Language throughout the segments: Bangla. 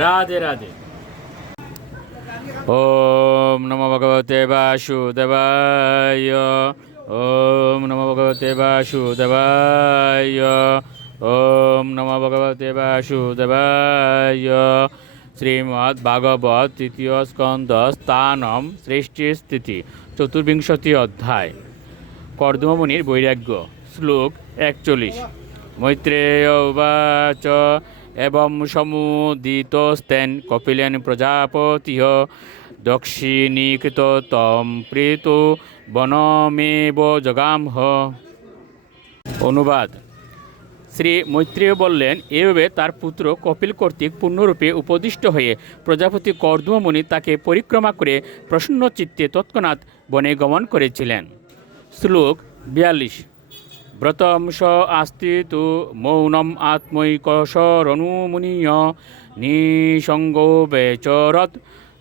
রাধে রাধে। ওম নমো ভগবতে বাসুদেবায়। ওম নমো ভগবতে বাসুদেবায়। ওম নমো ভগবতে বাসুদেবায়। শ্রীমদ্ ভাগবত তৃতীয় স্কন্ধ স্থানম সৃষ্টি স্থিতি চতুর্বিংশতি অধ্যায়। কর্দমমুনির বৈরাগ্য। শ্লোক 41। মৈত্রেয় উবাচ এবং সমুদিতস্তেন কপিলেন প্রজাপতিঃ দক্ষিণীকৃত তম প্রীত বনমেব জগামহ। অনুবাদ। শ্রী মৈত্রেয় বললেন, এভাবে তার পুত্র কপিল কর্তৃক পূর্ণরূপে উপদিষ্ট হয়ে প্রজাপতি কর্দমমুনি তাকে পরিক্রমা করে প্রসন্ন চিত্তে তৎক্ষণাৎ বনে গমন করেছিলেন। শ্লোক 42। ব্রতম স আস্তি তু মৌনম আত্মৈকশরণুমুনিয় নিসঙ্গ বেচরৎ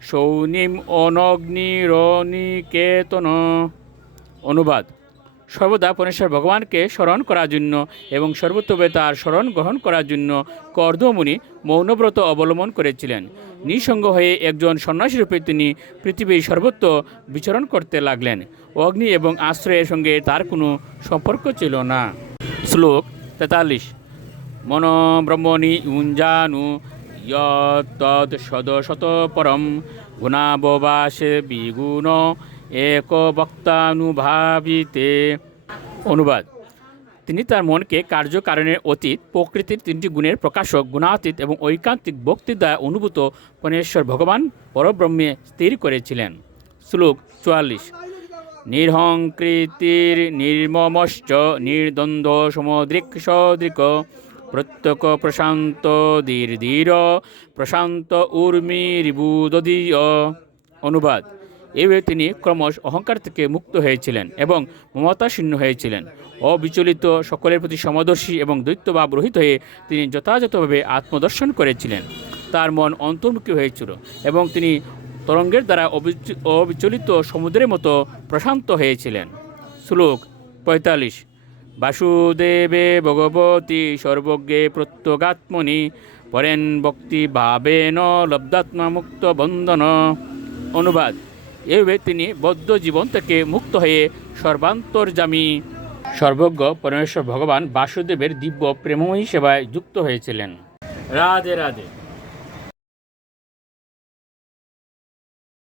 সৌনিম অনগ্নিরনিকেতন। অনুবাদ। সর্বদা পরমেশ্বর ভগবানকে স্মরণ করার জন্য এবং সর্বতোভাবে তার স্মরণ গ্রহণ করার জন্য কর্দমমুনি মৌনব্রত অবলম্বন করেছিলেন। নিঃসঙ্গ হয়ে একজন সন্ন্যাসীরূপে তিনি পৃথিবীর সর্বত্র বিচরণ করতে লাগলেন। অগ্নি এবং আশ্রয়ের সঙ্গে তার কোনো সম্পর্ক ছিল না। শ্লোক 43। মন ব্রহ্মণি ইউঞ্জানু ইয়ত্তদ সদশত পরম গুণাববাসে বিগুণ এক বক্তানুভাবিতে। অনুবাদ। তিনি তার মনকে কার্যকারণের অতীত, প্রকৃতির তিনটি গুণের প্রকাশক, গুণাতীত এবং ঐকান্তিক ভক্তি দ্বারা অনুভূত পরমেশ্বর ভগবান পরব্রহ্মে স্থির করেছিলেন। শ্লোক 44। নিরহংকৃতির নির্মমশ্চ নির্দ্বন্দ্ব সমদৃক সদৃক প্রত্যক প্রশান্ত ধীর প্রশান্ত উর্মি রিবুদীয়। অনুবাদ। এভাবে তিনি ক্রমশ অহংকার থেকে মুক্ত হয়েছিলেন এবং মমতাশূন্য হয়েছিলেন। অবিচলিত, সকলের প্রতি সমদর্শী এবং দৈত্যভাব রহিত হয়ে তিনি যথাযথভাবে আত্মদর্শন করেছিলেন। তার মন অন্তর্মুখী হয়েছিল এবং তিনি তরঙ্গের দ্বারা অবিচলিত সমুদ্রের মতো প্রশান্ত হয়েছিলেন। শ্লোক 45। বাসুদেবে ভগবতী সর্বজ্ঞে প্রত্যগাত্মনি পরেন ভক্তি ভাবেন লব্ধাত্মা মুক্ত বন্ধন। অনুবাদ। এভাবে তিনি বদ্ধ জীবন থেকে মুক্ত হয়ে সর্বান্তর্যামী সর্বজ্ঞ পরমেশ্বর ভগবান বাসুদেবের দিব্য প্রেমময়ী সেবায় যুক্ত হয়েছিলেন। রাধে রাধে।